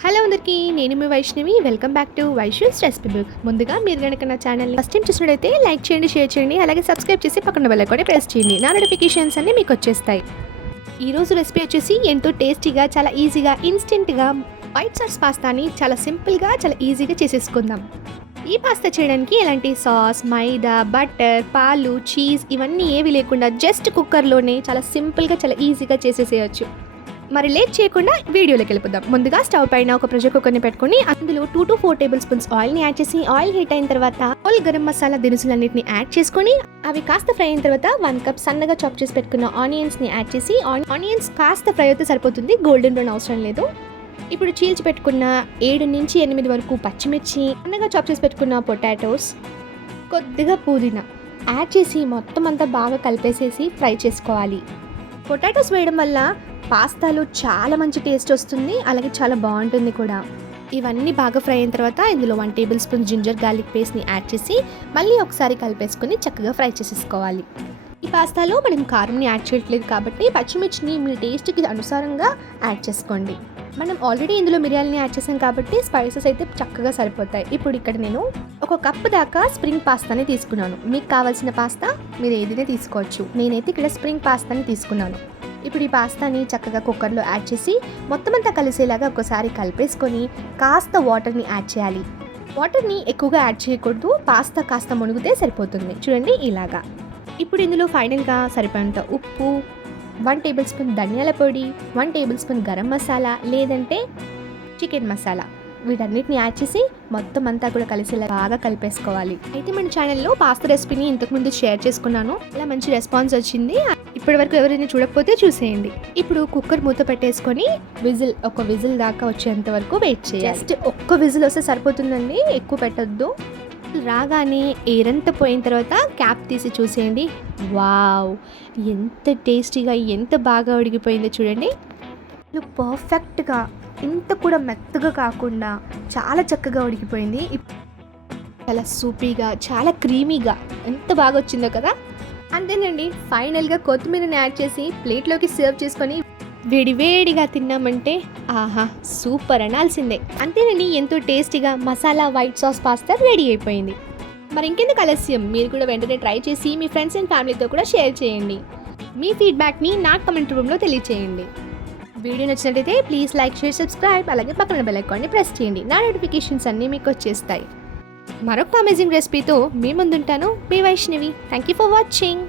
Hello అందరికీ నేను మీ Vaishnavi. Welcome back to Vaishu's recipe book ముందుగా మీరు కనుక నా ఛానల్ ఫస్ట్ టైం చూసినట్టయితే లైక్ చేయండి షేర్ చేయండి అలాగే సబ్స్క్రైబ్ చేసి పక్కన బెల్ కూడా ప్రెస్ చేయండి. నా నోటిఫికేషన్స్ అన్ని మీకు వచ్చేస్తాయి. ఈ రోజు రెసిపీ వచ్చేసి ఎంతో టేస్టీగా చాలా ఈజీగా ఇన్స్టెంట్గా వైట్ సాస్ పాస్తాని చాలా సింపుల్గా చాలా ఈజీగా చేసేసుకుందాం. ఈ పాస్తా చేయడానికి ఎలాంటి సాస్ మైదా బటర్ పాలు చీజ్ ఇవన్నీ ఏవి లేకుండా జస్ట్ కుక్కర్లోనే చాలా సింపుల్గా చాలా ఈజీగా చేసేసేయచ్చు. మరి లేట్ చేయకుండా వీడియోలోకి వెళ్ళిపోదాం. ముందుగా స్టవ్ పైన ఒక ప్రెషర్ కుక్కర్ని పెట్టుకొని అందులో two to four tablespoons ఆయిల్ని యాడ్ చేసి ఆయిల్ హీట్ అయిన తర్వాత ఆయిల్ గరం మసాలా దినుసులన్నింటిని యాడ్ చేసుకొని అవి కాస్త ఫ్రై అయిన తర్వాత వన్ కప్ సన్నగా చాప్ చేసి పెట్టుకున్న ఆనియన్స్ని యాడ్ చేసి ఆనియన్స్ కాస్త ఫ్రై అయితే సరిపోతుంది. గోల్డెన్ బ్రౌన్ అవసరం లేదు. ఇప్పుడు చీల్చి పెట్టుకున్న ఏడు నుంచి ఎనిమిది వరకు పచ్చిమిర్చి సన్నగా చాప్ చేసి పెట్టుకున్న పొటాటోస్ కొద్దిగా పుదీనా యాడ్ చేసి మొత్తం అంతా బాగా కలిపేసేసి ఫ్రై చేసుకోవాలి. పొటాటోస్ వేయడం వల్ల పాస్తాలో చాలా మంచి టేస్ట్ వస్తుంది అలాగే చాలా బాగుంటుంది కూడా. ఇవన్నీ బాగా ఫ్రై అయిన తర్వాత ఇందులో one tablespoon ginger garlic పేస్ట్ని యాడ్ చేసి మళ్ళీ ఒకసారి కలిపేసుకొని చక్కగా ఫ్రై చేసేసుకోవాలి. ఈ పాస్తాలో మనం కారంని యాడ్ చేయట్లేదు కాబట్టి పచ్చిమిర్చిని మీ టేస్ట్కి అనుసారంగా యాడ్ చేసుకోండి. మనం ఆల్రెడీ ఇందులో మిరియాలని యాడ్ చేసాం కాబట్టి స్పైసెస్ అయితే చక్కగా సరిపోతాయి. ఇప్పుడు ఇక్కడ నేను ఒక కప్పు దాకా స్ప్రింగ్ పాస్తాని తీసుకున్నాను. మీకు కావాల్సిన పాస్తా మీరు ఏదైనా తీసుకోవచ్చు. నేనైతే ఇక్కడ స్ప్రింగ్ పాస్తాని తీసుకున్నాను. ఇప్పుడు ఈ పాస్తాని చక్కగా కుక్కర్లో యాడ్ చేసి మొత్తం అంతా కలిసేలాగా ఒకసారి కలిపేసుకొని కాస్త వాటర్ని యాడ్ చేయాలి. వాటర్ని ఎక్కువగా యాడ్ చేయకూడదు పాస్తా కాస్త మునిగితే సరిపోతుంది. చూడండి ఇలాగా. ఇప్పుడు ఇందులో ఫైనల్గా సరిపోయేంత ఉప్పు వన్ టేబుల్ స్పూన్ ధనియాల పొడి one tablespoon garam masala లేదంటే చికెన్ మసాలా. వీటన్నిటిని యాడ్ చేసి మొత్తం అంతా కూడా కలిసేలా బాగా కలిపేసుకోవాలి. అయితే మన ఛానల్లో పాస్తా రెసిపీని ఇంతకుముందు షేర్ చేసుకున్నాను. అలా మంచి రెస్పాన్స్ వచ్చింది. ఇప్పటి వరకు ఎవరైనా చూడకపోతే చూసేయండి. ఇప్పుడు కుక్కర్ మూత పెట్టేసుకొని విజిల్ ఒక విజిల్ దాకా వచ్చేంత వరకు వెయిట్ చేయాలి. జస్ట్ ఒక్క విజిల్ వస్తే సరిపోతుందండి. ఎక్కువ పెట్టొద్దు. రాగానే ఏరంతా పోయిన తర్వాత క్యాప్ తీసి చూసేయండి. వావ్! ఎంత టేస్టీగా ఎంత బాగా ఉడికిపోయిందో చూడండి. పర్ఫెక్ట్గా ఇంత కూడా మెత్తగా కాకుండా చాలా చక్కగా ఉడికిపోయింది. చాలా సూపీగా చాలా క్రీమీగా ఎంత బాగా వచ్చిందో కదా? అంతేనండి. ఫైనల్గా కొత్తిమీరని యాడ్ చేసి ప్లేట్లోకి సర్వ్ చేసుకొని వేడివేడిగా తిన్నామంటే ఆహా సూపర్ అనాల్సిందే. అంతేనండి. ఎంతో టేస్టీగా masala white sauce pasta ready అయిపోయింది. మరి ఇంకెందుకు ఆలస్యం? మీరు కూడా వెంటనే ట్రై చేసి మీ ఫ్రెండ్స్ అండ్ ఫ్యామిలీతో కూడా షేర్ చేయండి. మీ ఫీడ్బ్యాక్ని నా కమెంట్ రూమ్లో తెలియచేయండి. వీడియో నచ్చినట్లయితే ప్లీజ్ లైక్ షేర్ సబ్స్క్రైబ్ అలాగే పక్కన బెల్ ఐకాన్ని ప్రెస్ చేయండి. నా నోటిఫికేషన్స్ అన్నీ మీకు వచ్చేస్తాయి. మరొక అమేజింగ్ రెసిపీతో మీ ముందుంటాను మీ Vaishnavi. Thank you for watching